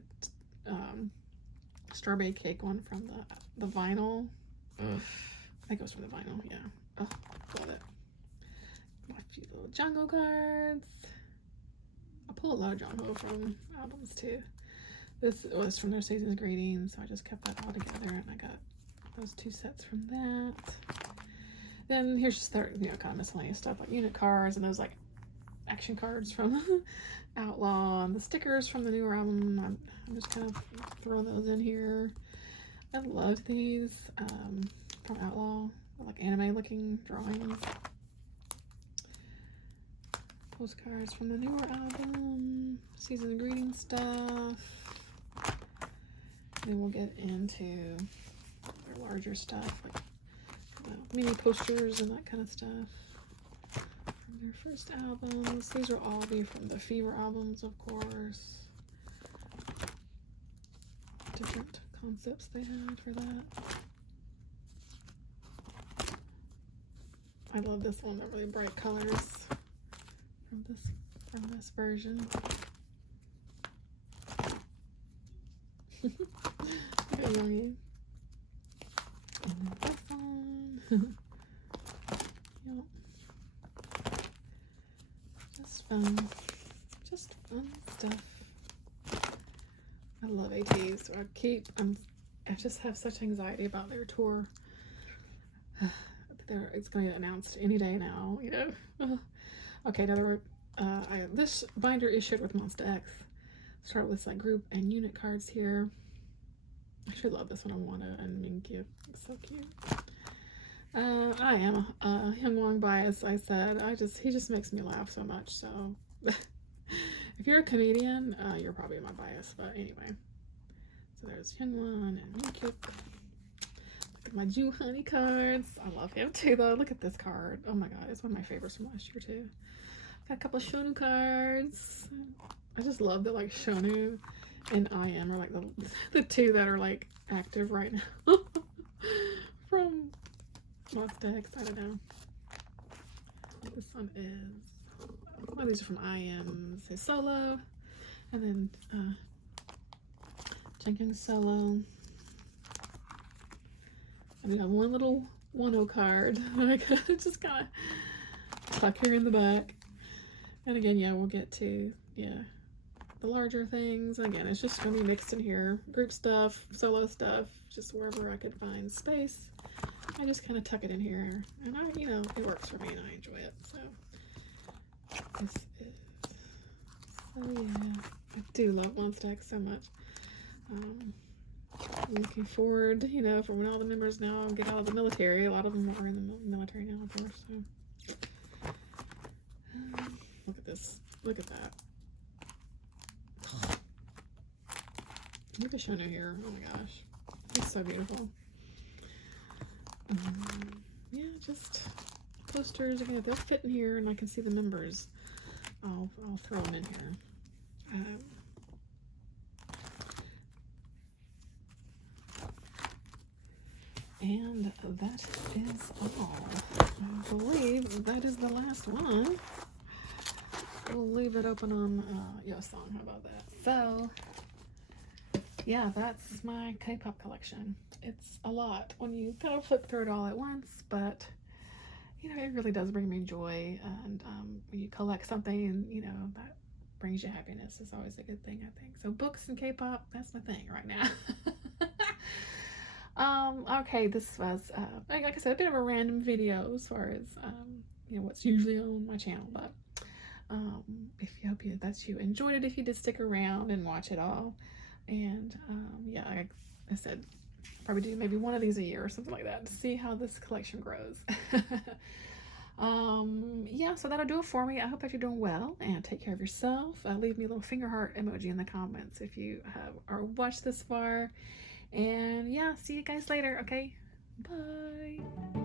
strawberry cake one from the vinyl. Ugh. I think it was from the vinyl, yeah. Oh, love it. My few little Jungle cards. I pull a lot of Jungle from albums too. This was from their Season's Greetings, so I just kept that all together, and I got those 2 sets from that. Then here's just their, you know, kind of miscellaneous stuff like unit cards and those like action cards from Outlaw, and the stickers from the newer album. I'm just kind of throwing those in here. I loved these from Outlaw, like anime looking drawings. Postcards from the newer album, Season's Greetings stuff. Then we'll get into their larger stuff, like mini posters and that kind of stuff from their first albums. These will all be from the Fever albums, of course. Different concepts they had for that. I love this one, the really bright colors from this version. Yep. Just fun stuff. I love ATs. I just have such anxiety about their tour. It's going to get announced any day now, you know. Okay, another this binder is shared with Monsta X. Start with like group and unit cards here. I should love this one. I Wanda and Minky. It's so cute. I am Hyungwon bias. I said he just makes me laugh so much. So if you're a comedian, you're probably my bias. But anyway, so there's Hyungwon and Minky. Look at my Ju Honey cards. I love him too, though. Look at this card. Oh my god, it's one of my favorites from last year too. Got a couple of Shonu cards. I just love that like Shonu and I Am are like the 2 that are like active right now from Monsta X. I don't know. This one is, well, these are from I Am, say solo, and then Jungkook's solo. And we got one little 1-0 card. I just kind of tuck here in the back. And again, yeah, we'll get to, yeah, the larger things. Again, it's just going to be mixed in here. Group stuff, solo stuff, just wherever I could find space. I just kind of tuck it in here. And you know, it works for me and I enjoy it. So, this is, so yeah, I do love Monsta X so much. I'm looking forward, you know, for when all the members now get out of the military. A lot of them are in the military now, of course. So, look at this. Look at that. Look at Shonu here. Oh my gosh. He's so beautiful. Yeah, just posters. Again, if they'll fit in here and I can see the members, I'll throw them in here. And that is all. I believe that is the last one. We'll leave it open on Yeosang. How about that? So, yeah, that's my K-pop collection. It's a lot when you kind of flip through it all at once, but you know, it really does bring me joy. And when you collect something, you know, that brings you happiness, is always a good thing, I think. So books and K-pop, that's my thing right now. Okay, this was like I said, a bit of a random video as far as you know, what's usually on my channel, but if you hope that you enjoyed it, if you did stick around and watch it all. And yeah, like I said, probably do maybe one of these a year or something like that to see how this collection grows. Yeah, so that'll do it for me. I hope that you're doing well and take care of yourself. Leave me a little finger heart emoji in the comments if you have or watched this far. And yeah, see you guys later. Okay, bye.